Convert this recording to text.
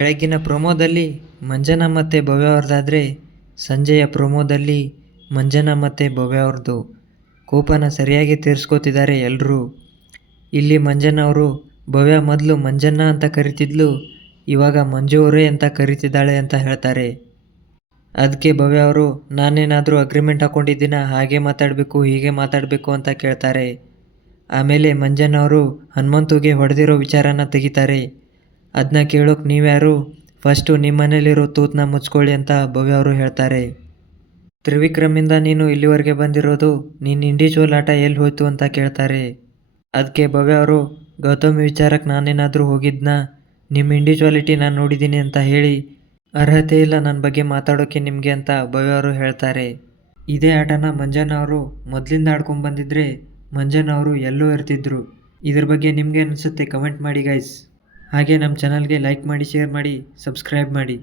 ಬೆಳಗ್ಗಿನ ಪ್ರೊಮೋದಲ್ಲಿ ಮಂಜನಾ ಮತ್ತು ಭವ್ಯ ಅವ್ರದ್ದಾದರೆ ಸಂಜೆಯ ಪ್ರೊಮೋದಲ್ಲಿ ಮಂಜನಾ ಮತ್ತು ಭವ್ಯ ಅವ್ರದ್ದು ಕೋಪನ ಸರಿಯಾಗಿ ತೀರಿಸ್ಕೋತಿದ್ದಾರೆ ಎಲ್ಲರೂ ಇಲ್ಲಿ ಮಂಜನ ಅವರು ಭವ್ಯ ಮೊದಲು ಮಂಜಣ್ಣ ಅಂತ ಕರಿತಿದ್ಲು, ಇವಾಗ ಮಂಜು ಅವರೇ ಅಂತ ಕರಿತಿದ್ದಾಳೆ ಅಂತ ಹೇಳ್ತಾರೆ. ಅದಕ್ಕೆ ಭವ್ಯ ಅವರು, ನಾನೇನಾದರೂ ಅಗ್ರಿಮೆಂಟ್ ಹಾಕ್ಕೊಂಡಿದ್ದೀನ ಹಾಗೆ ಮಾತಾಡಬೇಕು, ಹೀಗೆ ಮಾತಾಡಬೇಕು ಅಂತ ಕೇಳ್ತಾರೆ. ಆಮೇಲೆ ಮಂಜನವರು ಹನುಮಂತುಗೆ ಹೊಡೆದಿರೋ ವಿಚಾರನ ತೆಗಿತಾರೆ. ಅದನ್ನ ಕೇಳೋಕೆ ನೀವ್ಯಾರು? ಫಸ್ಟು ನಿಮ್ಮ ಮನೇಲಿರೋ ತೂತನ್ನ ಮುಚ್ಕೊಳ್ಳಿ ಅಂತ ಭವ್ಯ ಅವರು ಹೇಳ್ತಾರೆ. ತ್ರಿವಿಕ್ರಮಿಂದ ನೀನು ಇಲ್ಲಿವರೆಗೆ ಬಂದಿರೋದು ನಿನ್ನ ಇಂಡಿವಿಜುವಲ್ ಆಟ ಎಲ್ಲಿ ಹೋಯ್ತು ಅಂತ ಕೇಳ್ತಾರೆ. ಅದಕ್ಕೆ ಭವ್ಯ ಅವರು, ಗೌತಮ್ ವಿಚಾರಕ್ಕೆ ನಾನೇನಾದರೂ ಹೋಗಿದ್ನ? ನಿಮ್ಮ ಇಂಡಿವಿಜುವಾಲಿಟಿ ನಾನು ನೋಡಿದ್ದೀನಿ ಅಂತ ಹೇಳಿ ಅರ್ಹತೆ ಇಲ್ಲ ನನ್ನ ಬಗ್ಗೆ ಮಾತಾಡೋಕ್ಕೆ ನಿಮಗೆ ಅಂತ ಭವ್ಯ ಅವರು ಹೇಳ್ತಾರೆ. ಇದೇ ಆಟನ ಮಂಜನ್ ಅವರು ಮೊದಲಿಂದ ಆಡ್ಕೊಂಡು ಬಂದಿದ್ರೆ ಮಂಜನ ಅವರು ಎಲ್ಲೋ ಇರ್ತಿದ್ರು. ಇದ್ರ ಬಗ್ಗೆ ನಿಮಗೆ ಅನಿಸುತ್ತೆ ಕಮೆಂಟ್ ಮಾಡಿ ಗೈಸ್ ಹಾಗೆ ನಮ್ಮ ಚಾನಲ್ಗೆ ಲೈಕ್ ಮಾಡಿ ಶೇರ್ ಮಾಡಿ ಸಬ್ಸ್ಕ್ರೈಬ್ ಮಾಡಿ.